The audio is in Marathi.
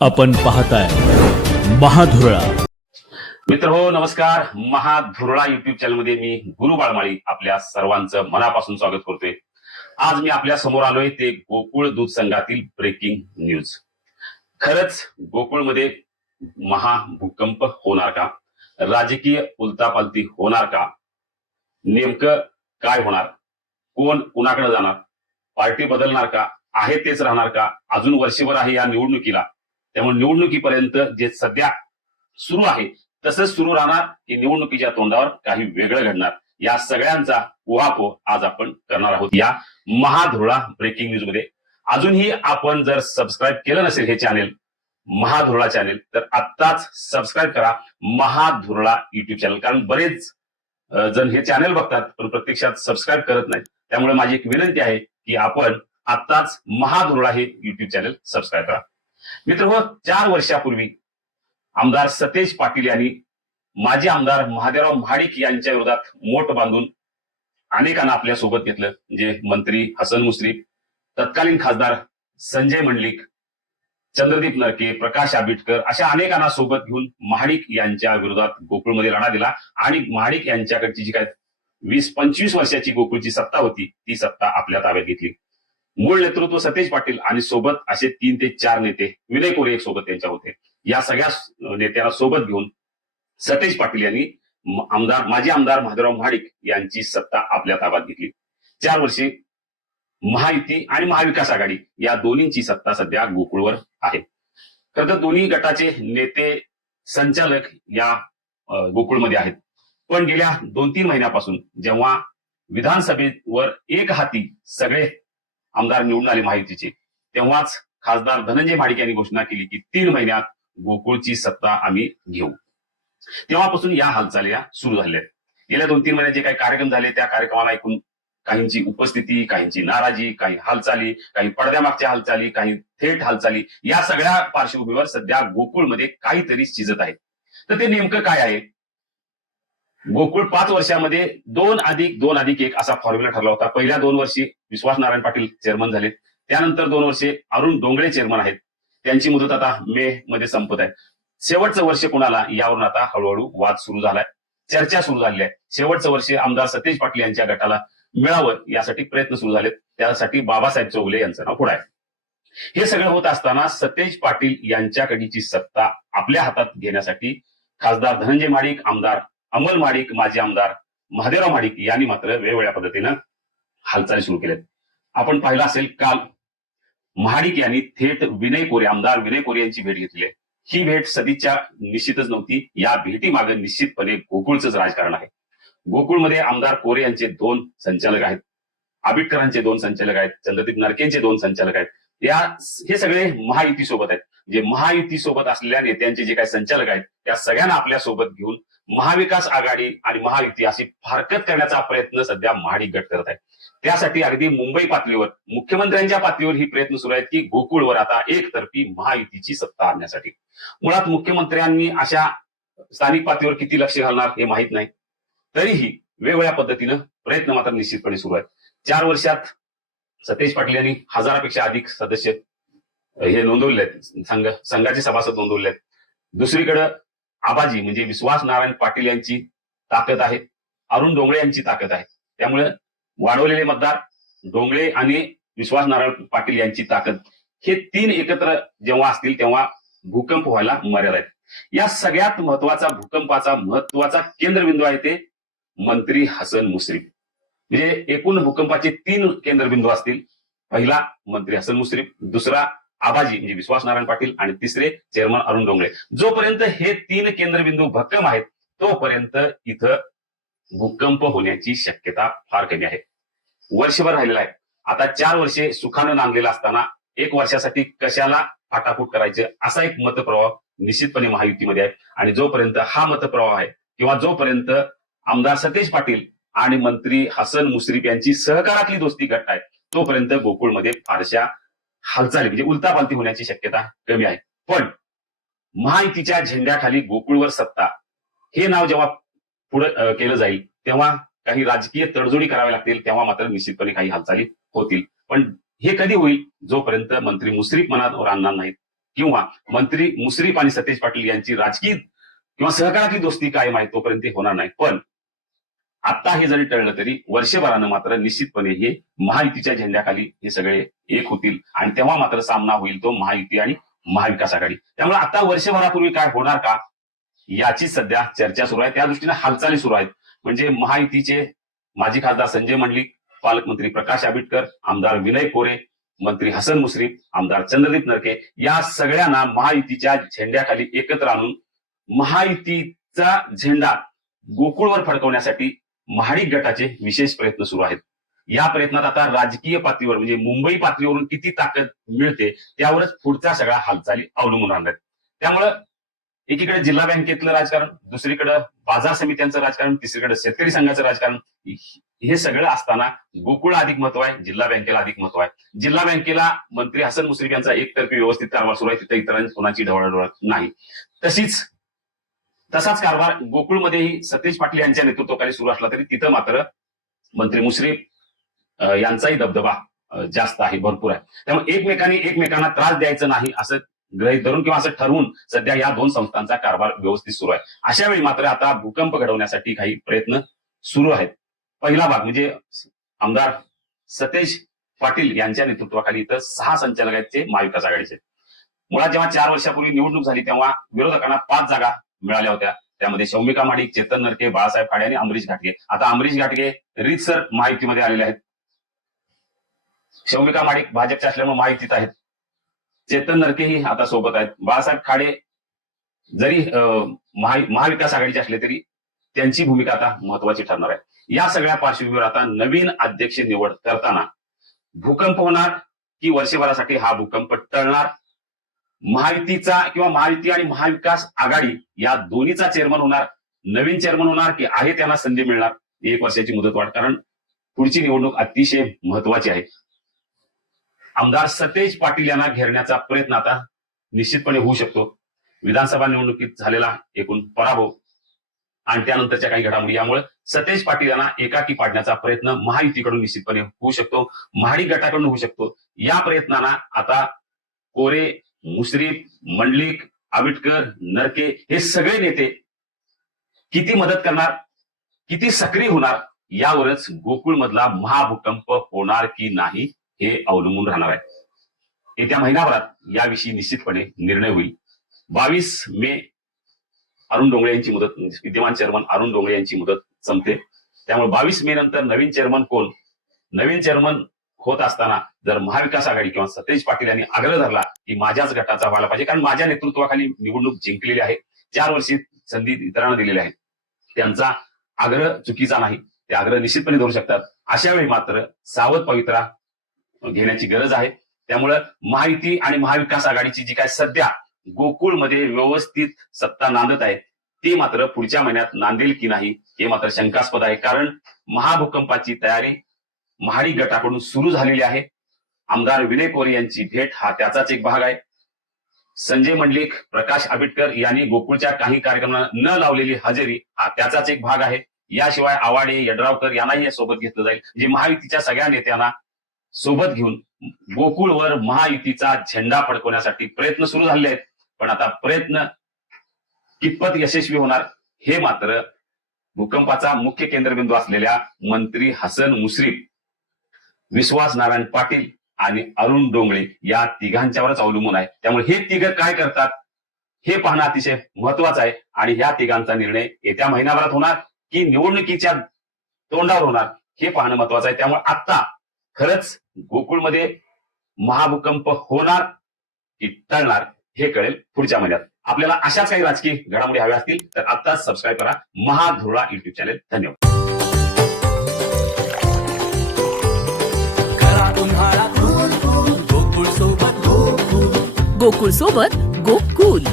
आपण पाहताय महाधुरळा. मित्र हो नमस्कार. महाधुरळा युट्यूब चॅनलमध्ये मी गुरु बाळमाळी आपल्या सर्वांचं मनापासून स्वागत करतोय. आज मी आपल्यासमोर आलोय ते गोकुळ दूध संघातील ब्रेकिंग न्यूज खरंच गोकुळमध्ये महाभूकंप होणार का? राजकीय उलतापालती होणार का? नेमकं काय होणार? कोण कुणाकडे जाणार? पार्टी बदलणार का? आहे तेच राहणार का? अजून वर्षभर आहे या निवडणुकीला. त्यामुळे निवडणुकीपर्यंत जे सध्या सुरू आहे तसंच सुरू राहणार की निवडणुकीच्या तोंडावर काही वेगळं घडणार. या सगळ्यांचा उहापोह आज आपण करणार आहोत. या महाधुळा ब्रेकिंग न्यूजमध्ये. अजूनही आपण जर सबस्क्राईब केलं नसेल हे चॅनेल महाधुरळा चॅनेल तर आत्ताच सबस्क्राईब करा महाधुरळा युट्यूब चॅनल कारण बरेच जण हे चॅनेल बघतात पण प्रत्यक्षात सबस्क्राईब करत नाहीत. त्यामुळे माझी एक विनंती आहे की आपण आत्ताच महाधुरळा हे युट्यूब चॅनेल सबस्क्राईब करा. मित्र हो चार वर्षापूर्वी आमदार सतेज पाटील यांनी माजी आमदार महादेवराव महाडिक यांच्या विरोधात मोठ बांधून अनेकांना आपल्यासोबत घेतलं. जे मंत्री हसन मुश्रीफ तत्कालीन खासदार संजय मंडलिक चंद्रदीप नरके प्रकाश आबिटकर अशा अनेकांना सोबत घेऊन महाडिक यांच्या विरोधात गोकुळमध्ये लढा दिला. आणि महाडिक यांच्याकडची जी काय वीस पंचवीस वर्षाची गोकुळची सत्ता होती ती सत्ता आपल्या ताब्यात घेतली. मूळ नेतृत्व सतेज पाटील आणि सोबत असे तीन ते चार नेते विनय कोरे एक सोबत त्यांच्या होते. या सगळ्या नेत्याला सोबत घेऊन सतेज पाटील यांनी आमदार माजी आमदार महादेवराव महाडिक यांची सत्ता आपल्या ताब्यात घेतली. चार वर्षे महायुती आणि महाविकास आघाडी या दोन्हींची सत्ता सध्या गोकुळवर आहे. खरं तर दोन्ही गटाचे नेते संचालक या गोकुळमध्ये आहेत. पण गेल्या दोन तीन महिन्यापासून जेव्हा विधानसभेवर एक हाती सगळे आमदार निवडून आले माहितीचे. तेव्हाच खासदार धनंजय महाडिक यांनी घोषणा केली की तीन महिन्यात गोकुळची सत्ता आम्ही घेऊ. तेव्हापासून या हालचाल्या सुरू झाल्या. आहेत. गेल्या दोन तीन महिन्यात जे काही कार्यक्रम झाले त्या कार्यक्रमाला ऐकून काहींची उपस्थिती काहींची नाराजी काही हालचाली काही पडद्यामागच्या हालचाली काही थेट हालचाली या सगळ्या पार्श्वभूमीवर सध्या गोकुळमध्ये काहीतरी शिजत आहे. तर ते नेमकं काय आहे? गोकुळ पाच वर्षामध्ये दोन अधिक दोन अधिक एक असा फॉर्म्युला ठरला होता. पहिल्या दोन वर्षी विश्वास नारायण पाटील चेअरमन झाले त्यानंतर दोन वर्षे अरुण डोंगळे चेअरमन आहेत. त्यांची मुदत आता मे मध्ये संपत आहे. शेवटचं वर्ष कुणाला यावरून आता हळूहळू वाद सुरू झालाय. चर्चा सुरू झाली आहे. शेवटचं वर्ष आमदार सतेज पाटील यांच्या गटाला मिळावं यासाठी प्रयत्न सुरू झालेत. त्यासाठी बाबासाहेब चौगुले यांचं नाव पुढे आहे. हे सगळं होत असताना सतेज पाटील यांच्याकडीची सत्ता आपल्या हातात घेण्यासाठी खासदार धनंजय माडिक आमदार अमल माडिक माजी आमदार महादेवराव माडिक यांनी मात्र वेगवेगळ्या पद्धतीनं हालचाली सुरू केल्यात. आपण पाहिलं असेल काल महाडिक यांनी थेट विनय कोरे आमदार विनय कोरे यांची भेट घेतली आहे. ही भेट सदिच्छा निश्चितच नव्हती. या भेटीमागे निश्चितपणे गोकुळचंच राजकारण आहे. गोकुळमध्ये आमदार कोरे यांचे दोन संचालक आहेत. आबिटकरांचे दोन संचालक आहेत. चंद्रदीप नरकेंचे दोन संचालक आहेत. या हे सगळे महायुती सोबत आहेत. जे महायुती सोबत असलेल्या नेत्यांचे जे काही संचालक आहेत त्या सगळ्यांना आपल्यासोबत घेऊन महाविकास आघाडी आणि महायुती अशी फारकत करण्याचा प्रयत्न सध्या महाडिक गट करत आहे त्यासाठी अगदी मुंबई पातळीवर मुख्यमंत्र्यांच्या पातळीवर ही प्रयत्न सुरू आहेत की गोकुळवर आता एकतर्फी महायुतीची सत्ता आणण्यासाठी. मुळात मुख्यमंत्र्यांनी अशा स्थानिक पातळीवर किती लक्ष घालणार हे माहीत नाही. तरीही वेगवेगळ्या पद्धतीनं प्रयत्न मात्र निश्चितपणे सुरू आहेत. चार वर्षात सतेज पाटील यांनी हजारापेक्षा अधिक सदस्य हे नोंदवले आहेत. संघ संघाचे सभासद नोंदवले आहेत. दुसरीकडं आबाजी म्हणजे विश्वास नारायण पाटील यांची ताकद आहे. अरुण डोंगळे यांची ताकद आहे. त्यामुळे वाढवलेले मतदार डोंगळे आणि विश्वास नारायण पाटील यांची ताकद हे तीन एकत्र जेव्हा असतील तेव्हा भूकंप व्हायला मर्यादा आहेत. या सगळ्यात महत्त्वाचा भूकंपाचा महत्त्वाचा केंद्रबिंदू आहे ते मंत्री हसन मुश्रीफ. म्हणजे एकूण भूकंपाचे तीन केंद्रबिंदू असतील. पहिला मंत्री हसन मुश्रीफ दुसरा आबाजी म्हणजे विश्वास नारायण पाटील आणि तिसरे चेअरमन अरुण डोंगळे जोपर्यंत हे तीन केंद्रबिंदू भक्कम आहेत तोपर्यंत इथं भूकंप होण्याची शक्यता फार कमी आहे. वर्षभर राहिलेला आहे. आता चार वर्षे सुखानं नांदलेला असताना एक वर्षासाठी कशाला फाटाफूट करायचं असा एक मतप्रवाह निश्चितपणे महायुतीमध्ये आहे. आणि जोपर्यंत हा मतप्रवाह आहे किंवा जोपर्यंत आमदार सतेज पाटील आणि मंत्री हसन मुश्रीफ यांची सहकारातली दोस्ती घट्ट आहे तोपर्यंत गोकुळमध्ये फारशा हालचाली म्हणजे उलतापालती होण्याची शक्यता कमी आहे. पण महायुतीच्या झेंड्याखाली गोकुळवर सत्ता. हे नाव जेव्हा पुढे केलं जाईल तेव्हा काही राजकीय तडजोडी कराव्या लागतील तेव्हा मात्र निश्चितपणे काही हालचाली होतील. पण हे कधी होईल? जोपर्यंत मंत्री मुश्रीफ मनावर आणणार नाहीत. किंवा मंत्री मुश्रीफ आणि सतेज पाटील यांची राजकीय किंवा सहकाराची दोस्ती कायम आहे तोपर्यंत होणार नाही पण आता हे जरी टळलं तरी वर्षभरानं मात्र निश्चितपणे हे महायुतीच्या झेंड्याखाली हे सगळे एक होतील. आणि तेव्हा मात्र सामना होईल तो महायुती आणि महाविकास आघाडी. त्यामुळे आता वर्षभरापूर्वी काय होणार का? याची सध्या चर्चा सुरू आहे. त्या दृष्टीने हालचाली सुरू आहेत. म्हणजे महायुतीचे माजी खासदार संजय मंडलिक पालकमंत्री प्रकाश आंबेडकर आमदार विनय कोरे मंत्री हसन मुश्रीफ आमदार चंद्रदीप नरके या सगळ्यांना महायुतीच्या झेंड्याखाली एकत्र आणून महायुतीचा झेंडा गोकुळवर फडकवण्यासाठी महाडिक गटाचे विशेष प्रयत्न सुरू आहेत. या प्रयत्नात आता राजकीय पातळीवर म्हणजे मुंबई पातळीवरून किती ताकद मिळते त्यावरच पुढच्या सगळ्या हालचाली अवलंबून राहणार आहेत त्यामुळं एकीकडे जिल्हा बँकेतलं राजकारण दुसरीकडे बाजार समित्यांचं राजकारण तिसरीकडे शेतकरी संघाचं राजकारण हे सगळं असताना गोकुळ अधिक महत्त्व आहे जिल्हा बँकेला अधिक महत्त्व आहे. जिल्हा बँकेला मंत्री हसन मुश्रीफ यांचा एकतर्फी व्यवस्थित कारभार सुरू आहे तिथे इतरांची कोणाची ढवळाढवळ नाही. तशीच तसाच कारभार गोकुळमध्येही सतेज पाटील यांच्या नेतृत्वाखाली सुरू असला तरी तिथं मात्र मंत्री मुश्रीफ यांचाही दबदबा जास्त आहे भरपूर आहे. त्यामुळे एकमेकांनी एकमेकांना त्रास द्यायचा नाही असं गृहीत धरून किंवा असं ठरवून सध्या या दोन संस्थांचा कारभार व्यवस्थित सुरू आहे. अशा वेळी मात्र आता भूकंप घडवण्यासाठी काही प्रयत्न सुरू आहेत. पहिला भाग म्हणजे आमदार सतेज पाटील यांच्या नेतृत्वाखाली इथं सहा संचालक आहेत ते महाविकास आघाडीचे. मुळात जेव्हा चार वर्षापूर्वी निवडणूक झाली तेव्हा विरोधकांना पाच जागा मिळाल्या होत्या. त्यामध्ये शौमिका माडिक चेतन नरके बाळासाहेब खाडे आणि अमरीश घाटगे. आता अमरीश घाटगे रीतसर माहितीमध्ये आलेले आहेत. शौमिका माडिक भाजपच्या असल्यामुळे माहितीत आहेत. चेतन नरकेही आता सोबत आहेत. बाळासाहेब खाडे जरी अं, महा- महाविकास आघाडीचे असले तरी त्यांची भूमिका आता महत्वाची ठरणार आहे. या सगळ्या पार्श्वभूमीवर आता नवीन अध्यक्ष निवड करताना भूकंप होणार की वर्षभरासाठी हा भूकंप टळणार? महायुतीचा किंवा महायुती आणि महाविकास आघाडी या दोन्हीचा चेअरमन होणार नवीन चेअरमन होणार की आहे त्यांना संधी मिळणार एक वर्षाची मुदतवाढ कारण पुढची निवडणूक अतिशय महत्वाची आहे. आमदार सतेज पाटील यांना घेरण्याचा प्रयत्न आता निश्चितपणे होऊ शकतो. विधानसभा निवडणुकीत झालेला एकूण पराभव आणि त्यानंतरच्या काही घडामोडी यामुळे सतेज पाटील यांना एकाकी पाडण्याचा प्रयत्न महायुतीकडून निश्चितपणे होऊ शकतो. महाडी गटाकडून होऊ शकतो. या प्रयत्नांना आता कोरे मुश्रीफ मंडलिक आबिटकर नरके हे सगळे नेते किती मदत करणार किती सक्रिय होणार यावरच गोकुळ मधला महाभूकंप होणार की नाही हे अवलंबून राहणार आहे. येत्या महिनाभरात याविषयी निश्चितपणे निर्णय होईल. बावीस मे अरुण डोंगळे यांची मुदत विद्यमान चेअरमन अरुण डोंगळे यांची मुदत संपते. त्यामुळे बावीस मे नंतर नवीन चेअरमन कोण? नवीन चेअरमन होत असताना जर महाविकास आघाडी किंवा सतेज पाटील यांनी आग्रह धरला की माझ्याच गटाचा व्हायला पाहिजे कारण माझ्या नेतृत्वाखाली निवडणूक जिंकलेली आहे चार वर्षी संधी इतरांना दिलेली आहे त्यांचा आग्रह चुकीचा नाही ते आग्रह निश्चितपणे धरू शकतात. अशा वेळी मात्र सावध पवित्रा घेण्याची गरज आहे. त्यामुळं माहिती आणि महाविकास आघाडीची जी काय सध्या गोकुळमध्ये व्यवस्थित सत्ता नांदत आहे ती मात्र पुढच्या महिन्यात नांदेल की नाही हे मात्र शंकास्पद आहे. कारण महाभूकंपाची तयारी महाडी गटाकडून सुरू झालेली आहे. आमदार विनय कोरे यांची भेट हा त्याचाच एक भाग आहे. संजय मंडलिक प्रकाश आंबेडकर यांनी गोकुळच्या काही कार्यक्रमांना न लावलेली हजेरी हा त्याचाच एक भाग आहे. याशिवाय आवाडे यड्रावकर यांनाही या सोबत घेतलं जाईल. जे महायुतीच्या सगळ्या नेत्यांना सोबत घेऊन गोकुळवर महायुतीचा झेंडा फडकवण्यासाठी प्रयत्न सुरू झाले आहेत. पण आता प्रयत्न कितपत यशस्वी होणार हे मात्र भूकंपाचा मुख्य केंद्रबिंदू असलेल्या मंत्री हसन मुश्रीफ विश्वास नारायण पाटील आणि अरुण डोंगळे या तिघांच्यावरच अवलंबून आहे. त्यामुळे हे तिघ काय करतात? हे पाहणं अतिशय महत्वाचं आहे आणि ह्या तिघांचा निर्णय येत्या महिनाभरात होणार की निवडणुकीच्या तोंडावर होणार हे पाहणं महत्वाचं आहे. त्यामुळे आता खरंच गोकुळमध्ये महाभूकंप होणार की टळणार हे कळेल पुढच्या महिन्यात. आपल्याला अशाच काही राजकीय घडामोडी हव्या असतील तर आत्ताच सबस्क्राईब करा. महाधुळा युट्यूब चॅनेल धन्यवाद. गोकुळ सोबत गोकुल.